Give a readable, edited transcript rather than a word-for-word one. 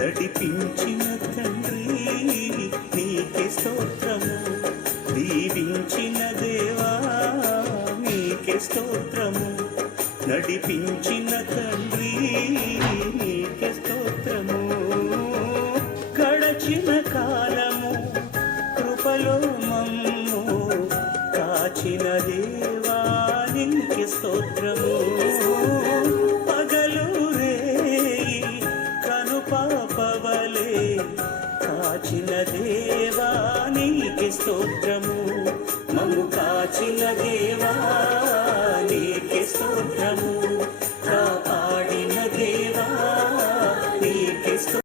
నడిపించిన తండ్రి నీకే స్తోత్రము, దీవించిన దేవా నీకే స్తోత్రము, నడిపించిన తండ్రి నీకే స్తోత్రము. గడచిన కాలము కృపలో మమ్ము కాచిన దేవా నీకే స్తోత్రము. పగలు రేయి కనుపాపవలే కాచిన దేవా నీకే స్తోత్రము, మమ్ము కాచిన దేవా నీకే స్తోత్రము.